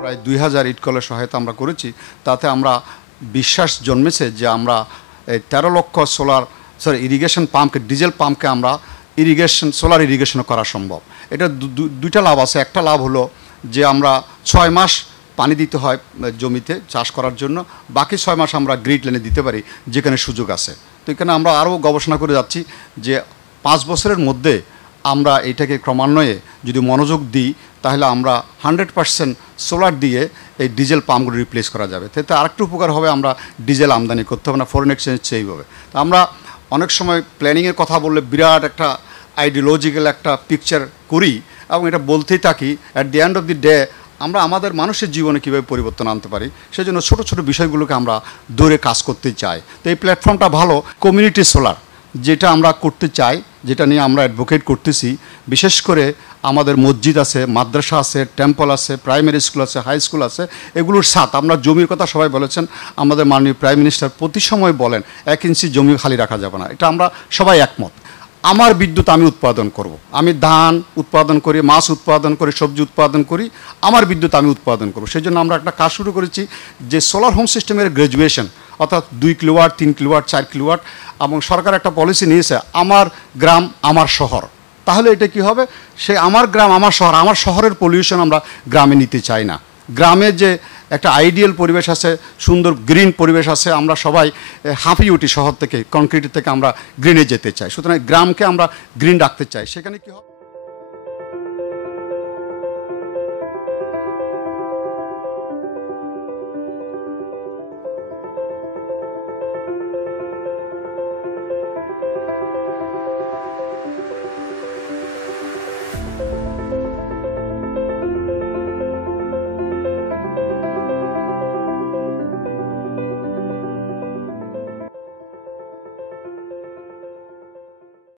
প্রায় 2000 ইটকলের সহায়তা আমরা করেছি। তাতে আমরা বিশ্বাস জন্মেছে যে আমরা 13 লক্ষ ইরিগেশন পাম্পকে, ডিজেল পাম্পকে আমরা সোলার ইরিগেশনও করা সম্ভব। এটা দুইটা লাভ আছে। একটা লাভ হলো যে আমরা 6 মাস পানি দিতে হয় জমিতে চাষ করার জন্য, বাকি 6 মাস আমরা গ্রিড লাইনে দিতে পারি যেখানে সুযোগ আছে। তো এখানে আমরা আরও গবেষণা করে যাচ্ছি যে 5 বছরের মধ্যে আমরা এটাকে ক্রমান্বয়ে যদি মনোযোগ দিই তাহলে আমরা 100% সোলার দিয়ে এই ডিজেল পাম্পগুলো রিপ্লেস করা যাবে। তাতে আরেকটু উপকার হবে, আমরা ডিজেল আমদানি করতে হবে না, ফরেন এক্সচেঞ্জ সেইভাবে। তো আমরা অনেক সময় প্ল্যানিংয়ের কথা বললে বিরাট একটা আইডিওলজিক্যাল একটা পিকচার করি এবং এটা বলতেই থাকি। At the end of the day আমরা আমাদের মানুষের জীবনে কীভাবে পরিবর্তন আনতে পারি সেজন্য ছোটো ছোটো বিষয়গুলোকে আমরা দূরে কাজ করতে চাই। তো এই প্ল্যাটফর্মটা ভালো। কমিউনিটি সোলার যেটা আমরা করতে চাই, যেটা নিয়ে আমরা অ্যাডভোকেট করতেছি, বিশেষ করে আমাদের মসজিদ আছে, মাদ্রাসা আছে, টেম্পল আছে, প্রাইমারি স্কুল আছে, হাই স্কুল আছে, এগুলোর সাথে আমরা জমির কথা সবাই বলেছেন। আমাদের মাননীয় প্রাইম মিনিস্টার প্রতি সময় বলেন 1 ইঞ্চি জমি খালি রাখা যাবে না। এটা আমরা সবাই একমত। আমার বিদ্যুৎ আমি উৎপাদন করব, আমি ধান উৎপাদন করি, মাছ উৎপাদন করি, সবজি উৎপাদন করি, আমার বিদ্যুৎ আমি উৎপাদন করব। সেই জন্য আমরা একটা কাজ শুরু করেছি যে সোলার হোম সিস্টেমের গ্র্যাজুয়েশন, অর্থাৎ 2 কিলোওয়াট, 3 কিলোওয়াট, 4 কিলোওয়াট, এবং সরকার একটা পলিসি নিয়েছে আমার গ্রাম আমার শহর। তাহলে এটা কি হবে, সে আমার গ্রাম আমার শহর, আমার শহরের পলিউশন আমরা গ্রামে নিতে চাই না। গ্রামে যে একটা আইডিয়াল পরিবেশ আছে, সুন্দর গ্রিন পরিবেশ আছে, আমরা সবাই হাঁপিয়ে উঠি শহর থেকে, কনক্রিট থেকে আমরা গ্রিনে যেতে চাই। সুতরাং গ্রামকে আমরা গ্রিন রাখতে চাই। সেখানে কি হবে।